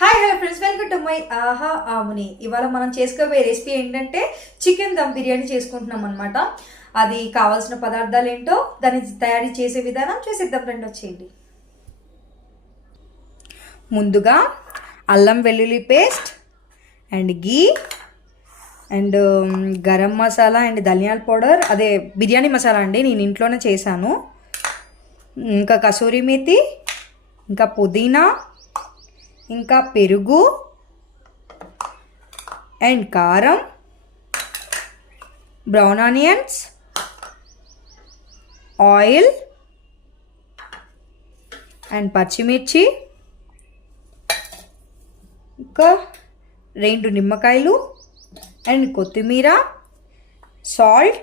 Hi hello friends, welcome to my ఆహా ఆముని. ఇవాళ మనం చేసుకోబోయే రెసిపీ ఏంటంటే చికెన్ దమ్ బిర్యానీ చేసుకుంటున్నాం అనమాట. అది కావాల్సిన పదార్థాలు ఏంటో, దాన్ని తయారీ చేసే విధానం చూసేద్దాం. రెండు వచ్చేయండి. ముందుగా అల్లం వెల్లుల్లి paste and ghee and garam masala and ధనియాల పౌడర్, అదే బిర్యానీ మసాలా అండి, నేను ఇంట్లోనే చేశాను. ఇంకా కసూరి మేతి, ఇంకా పుదీనా, ఇంకా పెరుగు అండ్ కారం, బ్రౌన్ ఆనియన్స్, ఆయిల్ అండ్ పచ్చిమిర్చి, ఇంకా 2 నిమ్మకాయలు అండ్ కొత్తిమీర, సాల్ట్,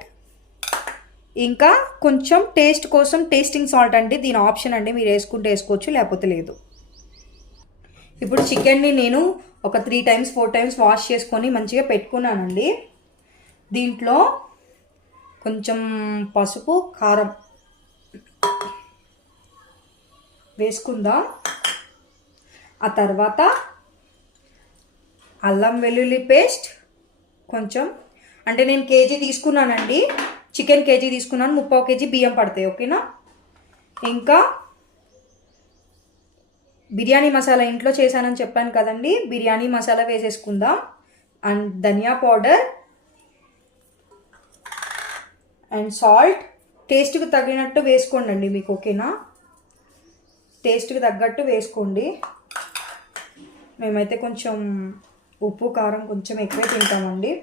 ఇంకా కొంచెం టేస్ట్ కోసం టేస్టింగ్ సాల్ట్ అండి, దీని ఆప్షన్ అండి, మీరు వేసుకుంటే వేసుకోవచ్చు లేకపోతే లేదు. ఇప్పుడు చికెన్ని నేను ఒక 3 times 4 times వాష్ చేసుకొని మంచిగా పెట్టుకున్నానండి. దీంట్లో కొంచెం పసుపు కారం వేసుకుందాం. ఆ తర్వాత అల్లం వెల్లుల్లి పేస్ట్ కొంచెం, అంటే నేను కేజీ తీసుకున్నానండి, చికెన్ కేజీ తీసుకున్నాను, 3/4 kg బియ్యం పడతాయి, ఓకేనా. ఇంకా బిర్యానీ మసాలా ఇంట్లో చేశానని చెప్పాను కదండి, బిర్యానీ మసాలా వేసేసుకుందాం. And dhania powder and salt టేస్ట్కి తగినట్టు వేసుకోండి అండి, మీకు ఓకేనా, టేస్ట్కి తగ్గట్టు వేసుకోండి. మేమైతే కొంచెం ఉప్పు కారం కొంచెం ఎక్కువే తింటామండి.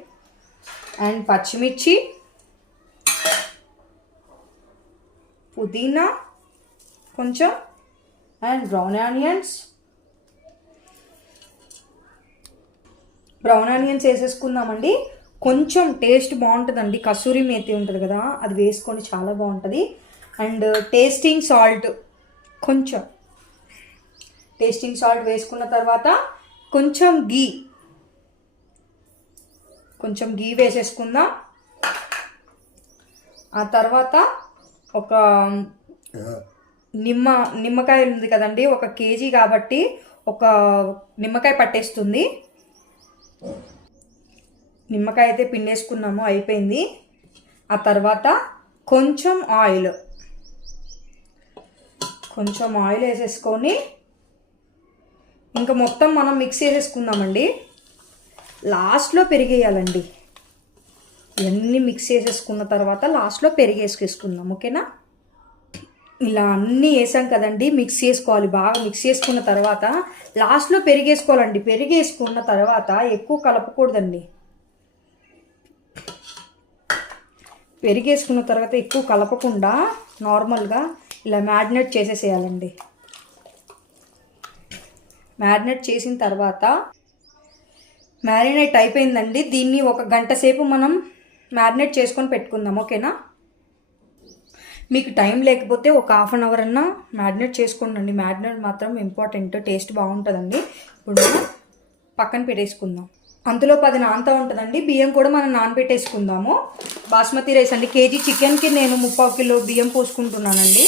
అండ్ పచ్చిమిర్చి, పుదీనా కొంచెం అండ్ బ్రౌన్ ఆనియన్స్ వేసేసుకుందామండి. కొంచెం టేస్ట్ బాగుంటుందండి, కసూరి మేతి ఉంటుంది కదా, అది వేసుకొని చాలా బాగుంటుంది. అండ్ టేస్టింగ్ సాల్ట్ వేసుకున్న తర్వాత కొంచెం గీ వేసేసుకుందాం. ఆ తర్వాత ఒక నిమ్మకాయ ఉంది కదండి, 1 kg కాబట్టి ఒక నిమ్మకాయ పట్టేస్తుంది. నిమ్మకాయ అయితే పిండేసుకున్నాము, అయిపోయింది. ఆ తర్వాత కొంచెం ఆయిల్ వేసేసుకొని ఇంకా మొత్తం మనం మిక్స్ చేసేసుకుందామండి. లాస్ట్లో పెరిగేయాలండి, ఇవన్నీ మిక్స్ చేసేసుకున్న తర్వాత లాస్ట్లో పెరిగేసుకుందాం, ఓకేనా. ఇలా అన్నీ వేసాం కదండి, మిక్స్ చేసుకోవాలి, బాగా మిక్స్ చేసుకున్న తర్వాత లాస్ట్లో పెరిగేసుకోవాలండి. పెరిగేసుకున్న తర్వాత ఎక్కువ కలపకూడదండి, పెరిగేసుకున్న తర్వాత ఎక్కువ కలపకుండా నార్మల్గా ఇలా మ్యారినేట్ చేసేసేయాలండి. మ్యారినేట్ చేసిన తర్వాత మ్యారినేట్ అయిపోయిందండి, దీన్ని 1 గంట సేపు మనం మ్యారినేట్ చేసుకొని పెట్టుకుందాం, ఓకేనా. మీకు టైం లేకపోతే ఒక 1/2 hour అన్నా మ్యారినేట్ చేసుకోండి. మ్యారినేట్ మాత్రం ఇంపార్టెంట్, టేస్ట్ బాగుంటుందండి. ఇప్పుడు మనం పక్కన పెట్టేసుకుందాం. అంతలో 10 నానతా ఉంటుందండి, బియ్యం కూడా మనం నానబెట్టేసుకుందాము. బాస్మతి రైస్ అండి, కేజీ చికెన్కి నేను 3/4 kg బియ్యం పోసుకుంటున్నానండి.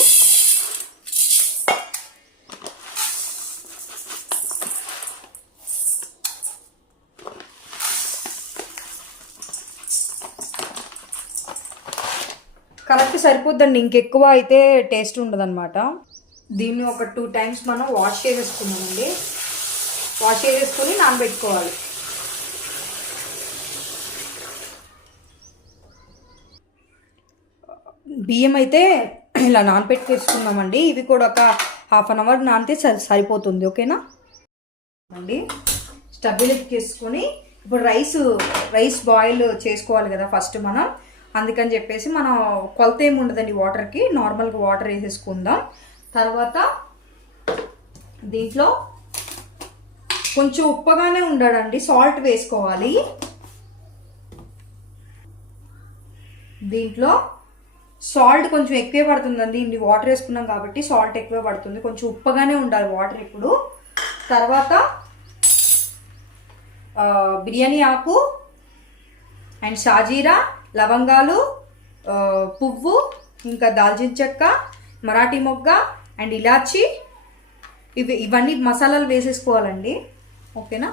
కరెక్ట్ సరిపోద్దండి, ఇంకెక్కువ అయితే టేస్ట్ ఉండదన్నమాట. దీన్ని ఒక 2 times మనం వాష్ చేసేసుకున్నామండి. వాష్ చేసేసుకొని నానబెట్టుకోవాలి. బియ్యం అయితే ఇలా నానబెట్టుకేసుకున్నామండి. ఇవి కూడా ఒక 1/2 hour నానితే సరిపోతుంది, ఓకేనా అండి. స్టవ్ ఎక్కించుకొని ఇప్పుడు రైస్ బాయిల్ చేసుకోవాలి కదా ఫస్ట్ మనం, అందుకని చెప్పేసి మనం కొలత ఏమి ఉండదండి వాటర్కి, నార్మల్గా వాటర్ వేసేసుకుందాం. తర్వాత దీంట్లో కొంచెం ఉప్పగానే ఉండాలండి, సాల్ట్ వేసుకోవాలి. దీంట్లో సాల్ట్ కొంచెం ఎక్కువే పడుతుందండి, ఇన్ని వాటర్ వేసుకున్నాం కాబట్టి సాల్ట్ ఎక్కువే పడుతుంది, కొంచెం ఉప్పగానే ఉండాలి వాటర్ ఇప్పుడు. తర్వాత బిర్యానీ ఆకు అండ్ షాజీరా, లవంగాలు, పువ్వు, ఇంకా దాల్చిన చెక్క, మరాఠీ మొగ్గ అండ్ ఇలాచి, ఇవన్నీ మసాలాలు వేసేసుకోవాలండి. ఓకేనా.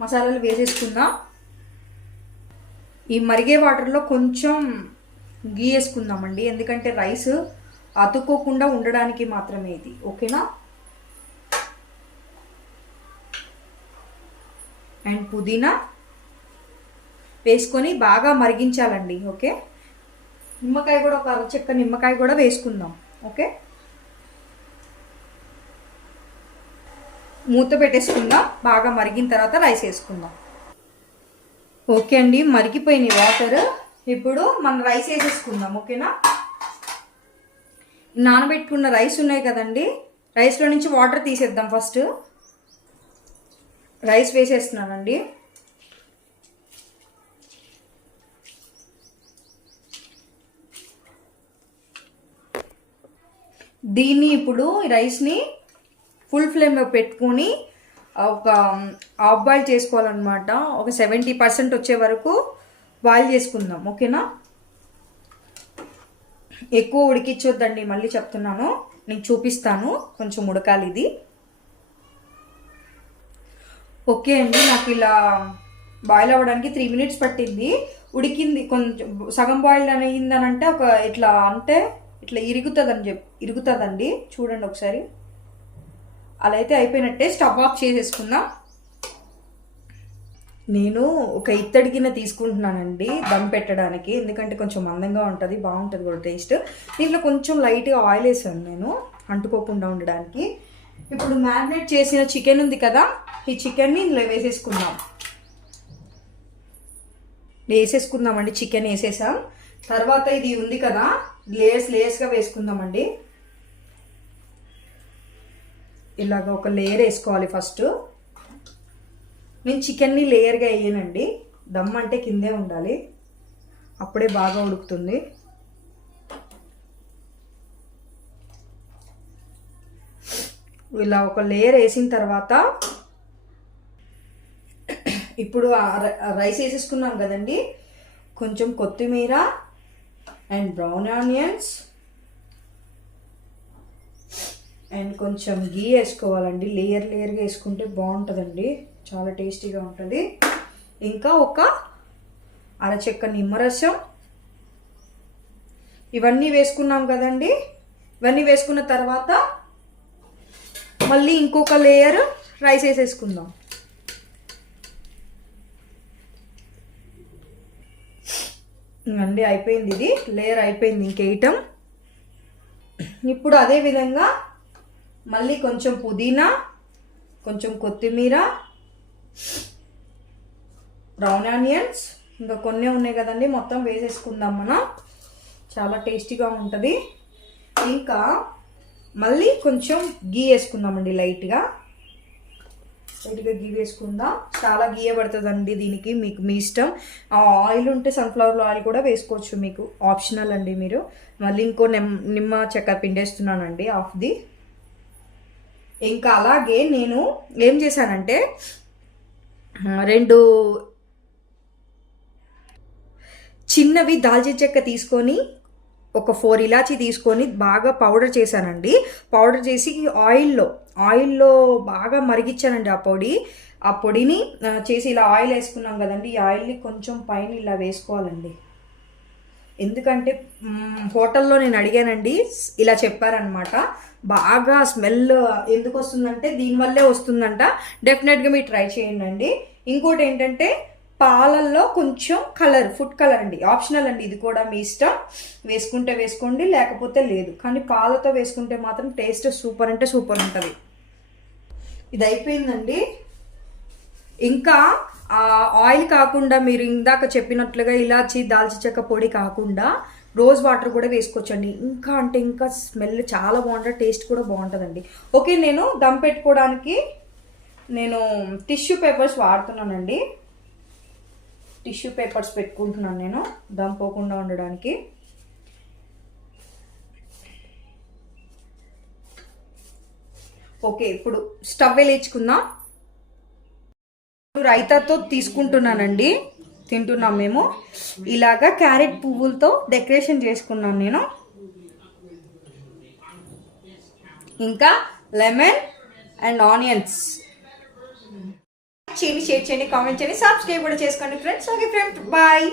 మసాలాలు వేసేసుకుందాం. ఈ మరిగే వాటర్లో కొంచెం గీ వేసుకుందామండి, ఎందుకంటే రైస్ అతుక్కోకుండా ఉండడానికి మాత్రమే ఇది. ఓకేనా. అండ్ పుదీనా వేసుకొని బాగా మరిగించాలండి. ఓకే. నిమ్మకాయ కూడా, ఒక చెక్క నిమ్మకాయ కూడా వేసుకుందాం. ఓకే. మూత పెట్టేసుకుందాం. బాగా మరిగిన తర్వాత రైస్ వేసుకుందాం. ఓకే అండి, మరిగిపోయినాయి వాటర్. ఇప్పుడు మనం రైస్ వేసేసుకుందాం. ఓకేనా. నానబెట్టుకున్న రైస్ ఉన్నాయి కదండి, రైస్లో నుంచి వాటర్ తీసేద్దాం. ఫస్ట్ రైస్ వేసేస్తున్నానండి. దీన్ని ఇప్పుడు రైస్ని ఫుల్ ఫ్లేమ్లో పెట్టుకొని ఒక హాఫ్ బాయిల్ చేసుకోవాలన్నమాట. ఒక 70% వచ్చే వరకు బాయిల్ చేసుకుందాం. ఓకేనా. ఎక్కువ ఉడికించొద్దండి, మళ్ళీ చెప్తున్నాను, నేను చూపిస్తాను. కొంచెం ఉడకాలి ఇది. ఓకే అండి, నాకు ఇలా బాయిల్ అవ్వడానికి 3 minutes పట్టింది. ఉడికింది, కొంచెం సగం బాయిల్ అయిందనంటే ఒక ఇట్లా అంటే ఇట్లా ఇరుగుతుందండి. చూడండి ఒకసారి, అలా అయితే అయిపోయినట్టే. స్టవ్ ఆఫ్ చేసేసుకుందాం. నేను ఒక ఇత్తడి గిన్నె తీసుకుంటున్నానండి దమ్ పెట్టడానికి, ఎందుకంటే కొంచెం మందంగా ఉంటుంది, బాగుంటుంది కూడా టేస్ట్. దీంట్లో కొంచెం లైట్గా ఆయిల్ వేసాను నేను, అంటుకోకుండా ఉండడానికి. ఇప్పుడు మ్యారినేట్ చేసిన చికెన్ ఉంది కదా, ఈ చికెన్ని ఇందులో వేసేసుకుందామండి. చికెన్ వేసేసాం. తర్వాత ఇది ఉంది కదా, లేయర్స్గా వేసుకుందామండి. ఇలాగ ఒక లేయర్ వేసుకోవాలి ఫస్ట్. నేను చికెన్ని లేయర్గా వేయనండి, దమ్ అంటే కిందే ఉండాలి, అప్పుడే బాగా ఉడుకుతుంది. ఇలా ఒక లేయర్ వేసిన తర్వాత ఇప్పుడు రైస్ వేసేసుకున్నాం కదండి, కొంచెం కొత్తిమీర అండ్ బ్రౌన్ ఆనియన్స్ అండ్ కొంచెం గీ వేసుకోవాలండి. లేయర్గా వేసుకుంటే బాగుంటుందండి, చాలా టేస్టీగా ఉంటుంది. ఇంకా ఒక అరచెక్క నిమ్మరసం, ఇవన్నీ వేసుకున్నాం కదండి. ఇవన్నీ వేసుకున్న తర్వాత మళ్ళీ ఇంకొక లేయర్ రైస్ వేసేసుకుందాం. అండి అయిపోయింది, ఇది లేయర్ అయిపోయింది ఇంకేయటం. ఇప్పుడు అదే విధంగా మళ్ళీ కొంచెం పుదీనా, కొంచెం కొత్తిమీర, బ్రౌన్ ఆనియన్స్, ఇంకా కొన్ని ఉన్నాయి కదండి, మొత్తం వేసేసుకుందాం మనం. చాలా టేస్టీగా ఉంటుంది. ఇంకా మళ్ళీ కొంచెం గీ వేసుకుందామండి, లైట్గా గీ వేసుకుందాం. చాలా గీయ పడుతుందండి దీనికి, మీకు మీ ఇష్టం. ఆయిల్ ఉంటే సన్ఫ్లవర్ ఆయిల్ కూడా వేసుకోవచ్చు, మీకు ఆప్షనల్ అండి. మీరు మళ్ళీ ఇంకో నిమ్మ చెక్క పిండేస్తున్నానండి హాఫ్ది. ఇంకా అలాగే నేను ఏం చేశానంటే 2 చిన్నవి దాల్చిన చెక్క తీసుకొని ఒక 4 ఇలాచీ తీసుకొని బాగా పౌడర్ చేశానండి. పౌడర్ చేసి ఆయిల్లో బాగా మరిగించానండి ఆ పొడిని చేసి ఇలా ఆయిల్ వేసుకున్నాం కదండి. ఈ ఆయిల్ని కొంచెం పైన ఇలా వేసుకోవాలండి, ఎందుకంటే హోటల్లో నేను అడిగానండి, ఇలా చెప్పారనమాట. బాగా స్మెల్ ఎందుకు వస్తుందంటే దీనివల్లే వస్తుందంట. డెఫినెట్గా మీరు ట్రై చేయండి. ఇంకోటి ఏంటంటే పాలల్లో కొంచెం ఫుడ్ కలర్ అండి, ఆప్షనల్ అండి, ఇది కూడా మీ ఇష్టం. వేసుకుంటే వేసుకోండి, లేకపోతే లేదు. కానీ పాలతో వేసుకుంటే మాత్రం టేస్ట్ సూపర్ అంటే సూపర్ ఉంటుంది. ఇది అయిపోయిందండి. ఇంకా ఆయిల్ కాకుండా మీరు ఇందాక చెప్పినట్లుగా ఇలాచి దాల్చిన చెక్క పొడి కాకుండా రోజ్ వాటర్ కూడా వేసుకోవచ్చండి. ఇంకా స్మెల్ చాలా బాగుంటుంది, టేస్ట్ కూడా బాగుంటుందండి. ఓకే, నేను దమ్ పెట్టుకోవడానికి నేను టిష్యూ పేపర్స్ వాడుతున్నానండి. టిష్యూ పేపర్స్ పెట్టుకుంటున్నాను నేను దమ్ పోకుండా ఉండడానికి. ఓకే, ఇప్పుడు స్టవ్ వెలిగించుకుందాం. రైతాతో తీసుకుంటున్నానండి, తింటున్నాం మేము. ఇలాగా క్యారెట్ పువ్వులతో డెకరేషన్ చేసుకున్నాను నేను. ఇంకా లెమన్ అండ్ ఆనియన్స్ చేయండి, షేర్ చేయండి, కామెంట్ చేయండి, సబ్స్క్రైబ్ కూడా చేసుకోండి ఫ్రెండ్స్. Okay friends, bye.